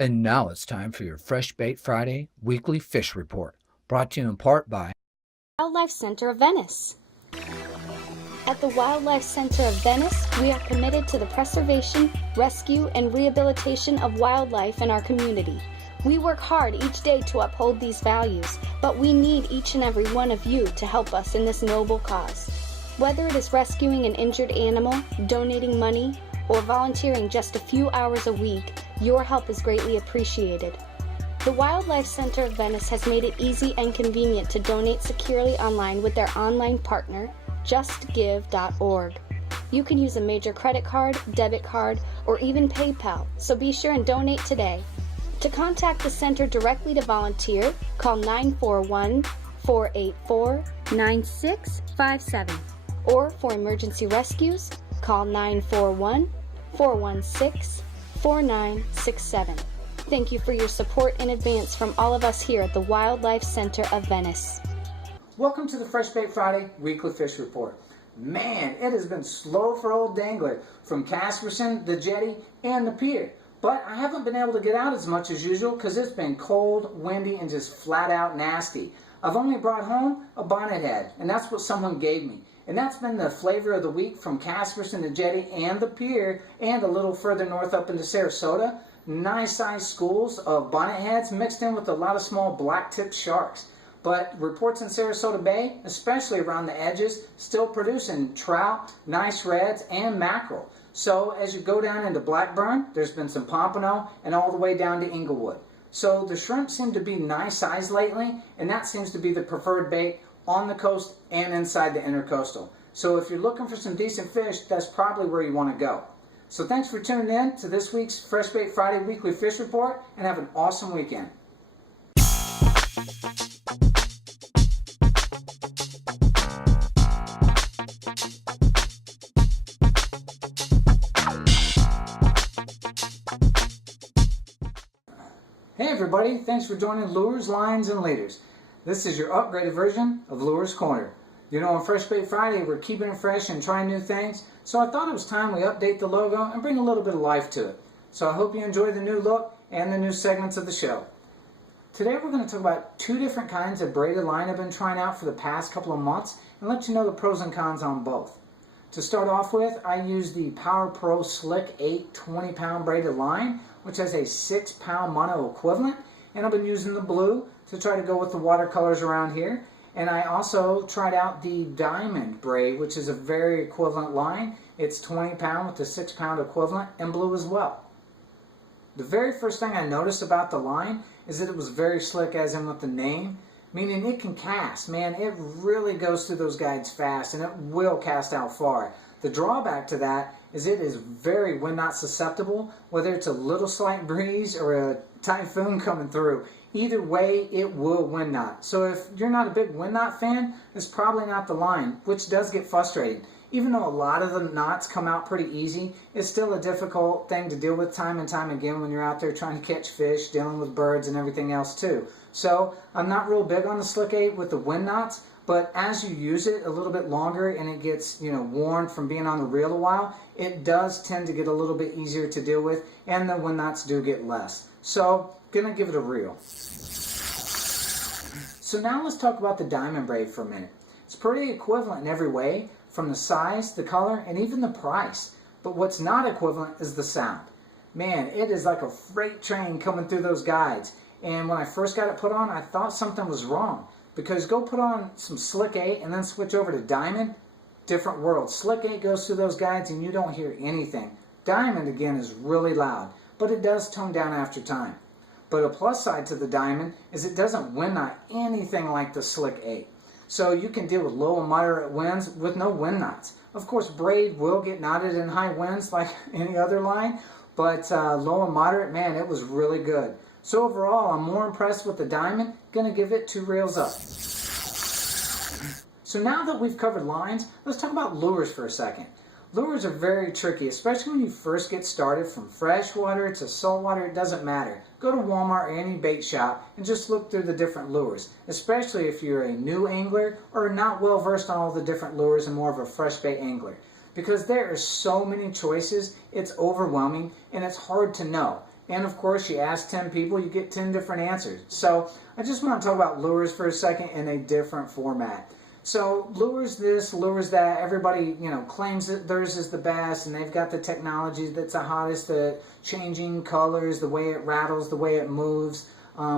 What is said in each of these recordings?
And now it's time for your Fresh Bait Friday weekly fish report, brought to you in part by Wildlife Center of Venice. At the Wildlife Center of Venice, we are committed to the preservation, rescue, and rehabilitation of wildlife in our community. We work hard each day to uphold these values, but we need each and every one of you to help us in this noble cause. Whether it is rescuing an injured animal, donating money, or volunteering just a few hours a week, your help is greatly appreciated. The Wildlife Center of Venice has made it easy and convenient to donate securely online with their online partner, justgive.org. You can use a major credit card, debit card, or even PayPal, so be sure and donate today. To contact the center directly to volunteer, call 941-484-9657. Or for emergency rescues, call 941-416-4967. Thank you for your support in advance from all of us here at the Wildlife Center of Venice. Welcome to the Fresh Bait Friday weekly fish report. Man, it has been slow for old Dangler from Casperson, the Jetty, and the pier. But I haven't been able to get out as much as usual because it's been cold, windy, and just flat out nasty. I've only brought home a bonnethead, and that's what someone gave me. And that's been the flavor of the week from Casperson, the Jetty, and the pier, and a little further north up into Sarasota. Nice sized schools of bonnetheads mixed in with a lot of small black-tipped sharks. But reports in Sarasota Bay, especially around the edges, still producing trout, nice reds, and mackerel. So as you go down into Blackburn, there's been some pompano, and all the way down to Inglewood. So the shrimp seem to be nice size lately, and that seems to be the preferred bait on the coast and inside the intercoastal. So if you're looking for some decent fish, that's probably where you want to go. So thanks for tuning in to this week's Fresh Bait Friday weekly fish report, and have an awesome weekend. Hey everybody, thanks for joining Lures, Lines, and Leaders. This is your upgraded version of Lures Corner. You know, on Fresh Bait Friday, we're keeping it fresh and trying new things, so I thought it was time we update the logo and bring a little bit of life to it. So I hope you enjoy the new look and the new segments of the show. Today we're going to talk about two different kinds of braided line I've been trying out for the past couple of months and let you know the pros and cons on both. To start off with, I use the Power Pro Slick 8 20-pound braided line, which has a 6-pound mono equivalent, and I've been using the blue to try to go with the watercolors around here. And I also tried out the Diamond braid, which is a very equivalent line. It's 20-pound with the 6-pound equivalent, and blue as well. The very first thing I noticed about the line is that it was very slick, as in with the name, meaning it can cast. Man, it really goes through those guides fast, and it will cast out far. The drawback to that is it is very wind knot susceptible, whether it's a little slight breeze or a typhoon coming through. Either way, it will wind knot. So if you're not a big wind knot fan, it's probably not the line, which does get frustrating. Even though a lot of the knots come out pretty easy, it's still a difficult thing to deal with time and time again when you're out there trying to catch fish, dealing with birds and everything else too. So I'm not real big on the Slick 8 with the wind knots, but as you use it a little bit longer and it gets, worn from being on the reel a while, it does tend to get a little bit easier to deal with, and the wind knots do get less. So gonna give it a reel. So now let's talk about the Diamond braid for a minute. It's pretty equivalent in every way, from the size, the color, and even the price. But what's not equivalent is the sound. Man, it is like a freight train coming through those guides. And when I first got it put on, I thought something was wrong. Because go put on some Slick 8 and then switch over to Diamond, different world. Slick 8 goes through those guides and you don't hear anything. Diamond, again, is really loud, but it does tone down after time. But a plus side to the Diamond is it doesn't wind knot anything like the Slick 8. So you can deal with low and moderate winds with no wind knots. Of course, braid will get knotted in high winds like any other line, but low and moderate, man, it was really good. So overall, I'm more impressed with the Diamond. Gonna give it 2 reels up. So now that we've covered lines, let's talk about lures for a second. Lures are very tricky, especially when you first get started. From freshwater to saltwater, it doesn't matter. Go to Walmart or any bait shop and just look through the different lures, especially if you're a new angler or not well versed on all the different lures and more of a fresh bait angler. Because there are so many choices, it's overwhelming and it's hard to know. And of course, you ask 10 people, you get 10 different answers. So I just want to talk about lures for a second in a different format. So lures this, lures that, everybody, claims that theirs is the best, and they've got the technology that's the hottest, the changing colors, the way it rattles, the way it moves,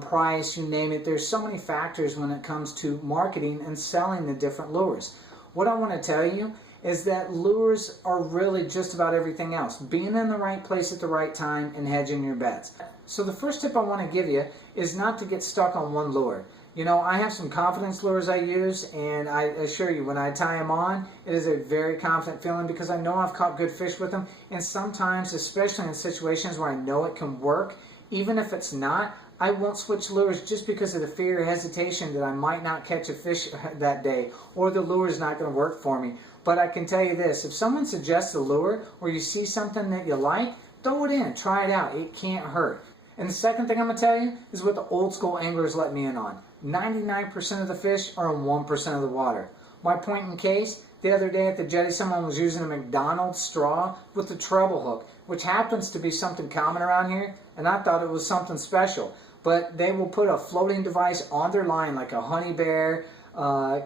price, you name it. There's so many factors when it comes to marketing and selling the different lures. What I want to tell you is that lures are really just about everything else. Being in the right place at the right time and hedging your bets. So the first tip I want to give you is not to get stuck on one lure. I have some confidence lures I use, and I assure you, when I tie them on, it is a very confident feeling because I know I've caught good fish with them. And sometimes, especially in situations where I know it can work, even if it's not, I won't switch lures just because of the fear or hesitation that I might not catch a fish that day, or the lure is not going to work for me. But I can tell you this, if someone suggests a lure or you see something that you like, throw it in, try it out. It can't hurt. And the second thing I'm going to tell you is what the old school anglers let me in on. 99% of the fish are in 1% of the water. My point in case, the other day at the jetty, someone was using a McDonald's straw with a treble hook, which happens to be something common around here, and I thought it was something special. But they will put a floating device on their line, like a honey bear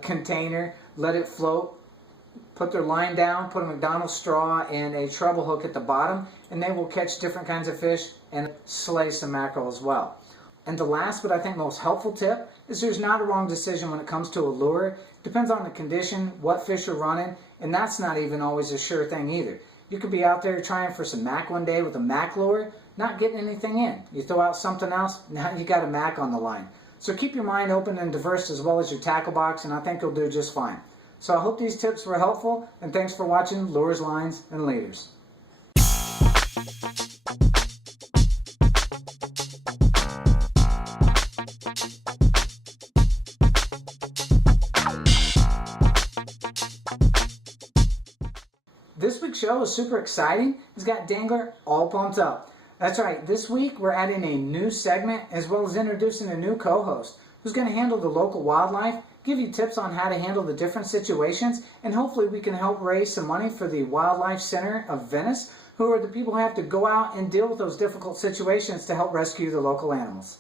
container, let it float, put their line down, put a McDonald's straw and a treble hook at the bottom, and they will catch different kinds of fish and slay some mackerel as well. And the last, but I think most helpful tip, is there's not a wrong decision when it comes to a lure. Depends on the condition, what fish are running, and that's not even always a sure thing either. You could be out there trying for some mac one day with a mac lure, not getting anything in. You throw out something else, now you got a mac on the line. So keep your mind open and diverse as well as your tackle box, and I think you'll do just fine. So I hope these tips were helpful, and thanks for watching Lures, Lines, and Leaders. This week's show is super exciting. It's got Dangler all pumped up. That's right, this week we're adding a new segment as well as introducing a new co-host who's going to handle the local wildlife, give you tips on how to handle the different situations, and hopefully we can help raise some money for the Wildlife Center of Venice, who are the people who have to go out and deal with those difficult situations to help rescue the local animals.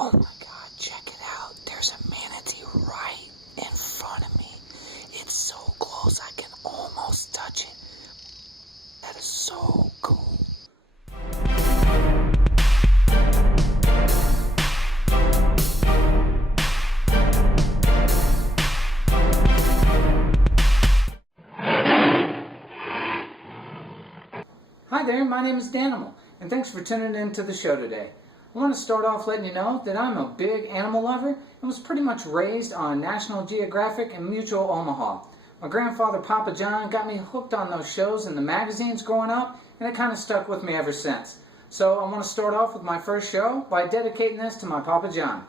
Oh my God, check it out. There's a manatee right in front of me. It's so close I can almost touch it. That is so cool. Hi there, my name is Danimal, and thanks for tuning in to the show today. I want to start off letting you know that I'm a big animal lover and was pretty much raised on National Geographic and Mutual Omaha. My grandfather, Papa John, got me hooked on those shows in the magazines growing up, and it kind of stuck with me ever since. So I want to start off with my first show by dedicating this to my Papa John.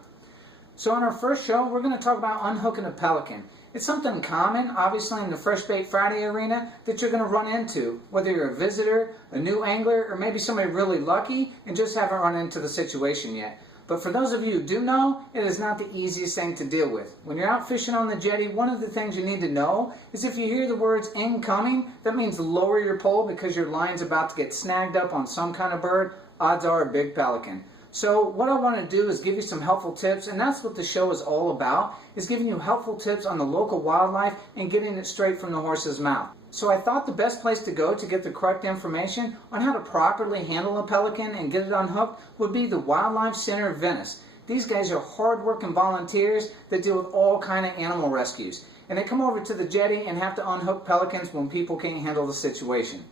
So on our first show, we're going to talk about unhooking a pelican. It's something common, obviously, in the Fresh Bait Friday arena that you're going to run into, whether you're a visitor, a new angler, or maybe somebody really lucky and just haven't run into the situation yet. But for those of you who do know, it is not the easiest thing to deal with. When you're out fishing on the jetty, one of the things you need to know is if you hear the words incoming, that means lower your pole because your line's about to get snagged up on some kind of bird. Odds are a big pelican. So what I want to do is give you some helpful tips, and that's what the show is all about, is giving you helpful tips on the local wildlife and getting it straight from the horse's mouth. So I thought the best place to go to get the correct information on how to properly handle a pelican and get it unhooked would be the Wildlife Center of Venice. These guys are hard-working volunteers that deal with all kind of animal rescues. And they come over to the jetty and have to unhook pelicans when people can't handle the situation.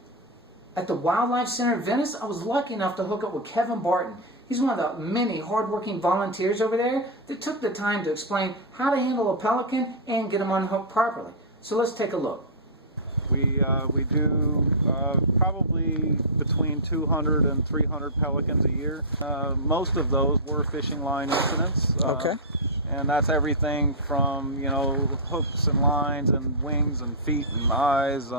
At the Wildlife Center of Venice, I was lucky enough to hook up with Kevin Barton. He's one of the many hard-working volunteers over there that took the time to explain how to handle a pelican and get them unhooked properly. So let's take a look. We do probably between 200 and 300 pelicans a year. Most of those were fishing line incidents. Okay. And that's everything from, you know, hooks and lines and wings and feet and eyes.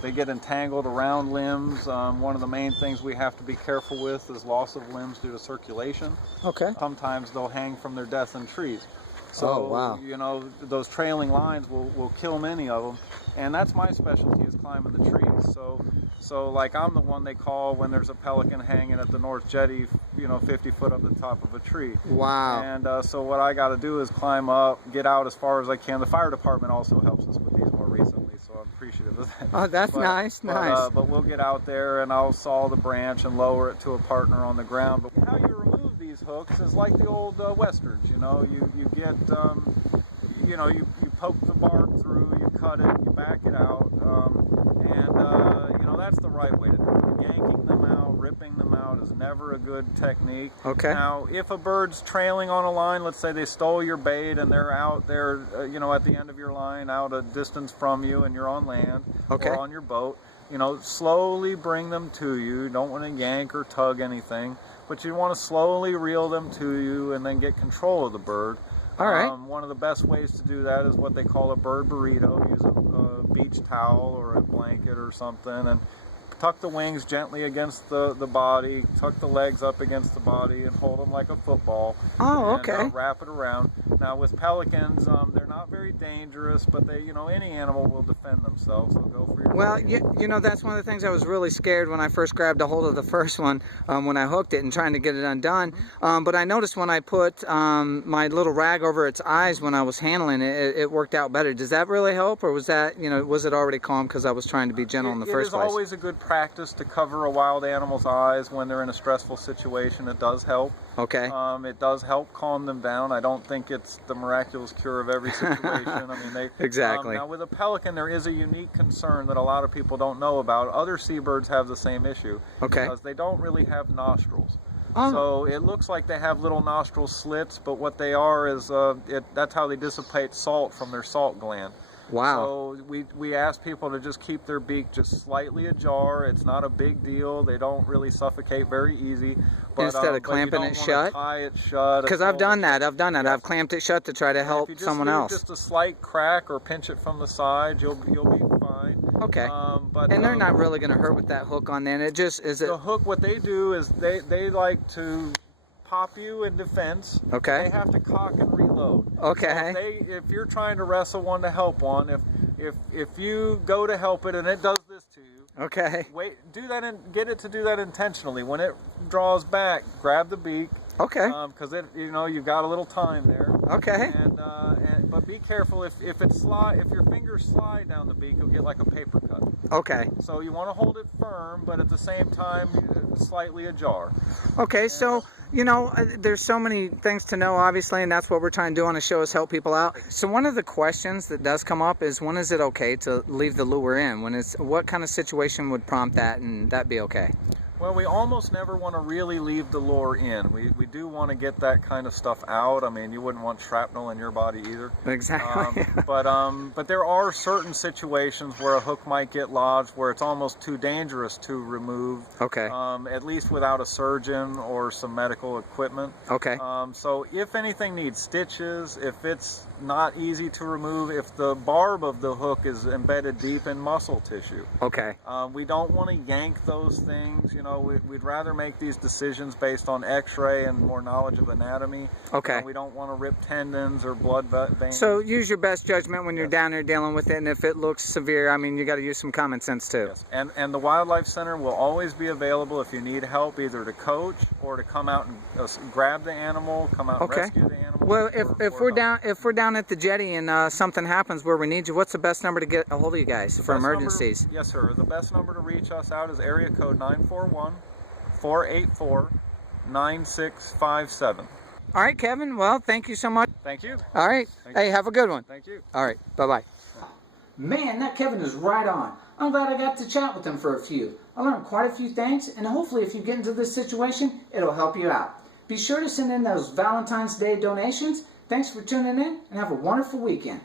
They get entangled around limbs. One of the main things we have to be careful with is loss of limbs due to circulation. Okay. Sometimes they'll hang from their death in trees. So, Oh, wow. you know, those trailing lines will kill many of them. And that's my specialty, is climbing the trees. So like, I'm the one they call when there's a pelican hanging at the North Jetty, you know, 50 foot up the top of a tree. Wow. And so what I got to do is climb up, get out as far as I can. The fire department also helps us with these more recently, so I'm appreciative of that. Oh, that's nice. But we'll get out there and I'll saw the branch and lower it to a partner on the ground. But how you remove these hooks is like the old westerns. You know, you get you know, you poke the bark through, you cut it, you back it out, and you know, that's the right way to do it. Yanking them out, ripping them out is never a good technique. Okay. Now, if a bird's trailing on a line, let's say they stole your bait and they're out there, you know, at the end of your line, out a distance from you, and you're on land or on your boat, you know, slowly bring them to you. You don't want to yank or tug anything, but you want to slowly reel them to you and then get control of the bird. All right. One of the best ways to do that is what they call a bird burrito. Use a beach towel or a blanket or something, and tuck the wings gently against the body, tuck the legs up against the body, and hold them like a football. Oh, okay. And wrap it around. Now with pelicans, they're not very dangerous, but they, you know, any animal will defend themselves. So go for your. Well, you know, that's one of the things I was really scared when I first grabbed a hold of the first one, when I hooked it and trying to get it undone. But I noticed when I put my little rag over its eyes when I was handling it, it worked out better. Does that really help, or was that, you know, was it already calm because I was trying to be gentle in the first place? It is always a good practice to cover a wild animal's eyes when they're in a stressful situation. It does help. Okay. It does help calm them down. I don't think it's the miraculous cure of every situation. I mean, they exactly. Now with a pelican, there is a unique concern that a lot of people don't know about. Other seabirds have the same issue. Okay. Because they don't really have nostrils. Oh. So it looks like they have little nostril slits, but what they are is that's how they dissipate salt from their salt gland. Wow. So we ask people to just keep their beak just slightly ajar. It's not a big deal. They don't really suffocate very easy. But, instead of clamping it shut? Tie it shut. Because I've done that. Yes. I've clamped it shut to try to help someone else. Just a slight crack or pinch it from the side, you'll be fine. Okay. And they're not really going to hurt with that hook on then. It just is it. The hook. What they do is they like to pop you in defense. Okay. They have to cock and reload. Okay. So if you're trying to wrestle one to help one, if you go to help it and it does this to you, okay, wait, do that and get it to do that intentionally. When it draws back, grab the beak. Okay. Because you know, you've got a little time there. Okay. But be careful if your fingers slide down the beak, you'll get like a paper cut. Okay. So you want to hold it firm, but at the same time slightly ajar. Okay. So you know, there's so many things to know, obviously, and that's what we're trying to do on the show, is help people out. So one of the questions that does come up is, when is it okay to leave the lure in? What kind of situation would prompt that, and that be okay? Well, we almost never want to really leave the lure in. We do want to get that kind of stuff out. I mean, you wouldn't want shrapnel in your body either. Exactly. But there are certain situations where a hook might get lodged where it's almost too dangerous to remove. Okay. At least without a surgeon or some medical equipment. Okay. So if anything needs stitches, if it's not easy to remove, if the barb of the hook is embedded deep in muscle tissue. Okay. We don't want to yank those things. You know, we'd rather make these decisions based on x-ray and more knowledge of anatomy. Okay. We don't want to rip tendons or blood veins. So use your best judgment when you're down there dealing with it, and if it looks severe, I mean, you got to use some common sense too. Yes. And the Wildlife Center will always be available if you need help, either to coach or to come out and grab the animal, come out and rescue the animal. Well, if we're down at the jetty and something happens where we need you, what's the best number to get a hold of you guys for emergencies? Yes, sir. The best number to reach us out is area code 941-484-9657. All right, Kevin. Well, thank you so much. Thank you. All right. Hey, have a good one. Thank you. All right. Bye-bye. Man, that Kevin is right on. I'm glad I got to chat with him for a few. I learned quite a few things, and hopefully if you get into this situation, it'll help you out. Be sure to send in those Valentine's Day donations. Thanks for tuning in, and have a wonderful weekend.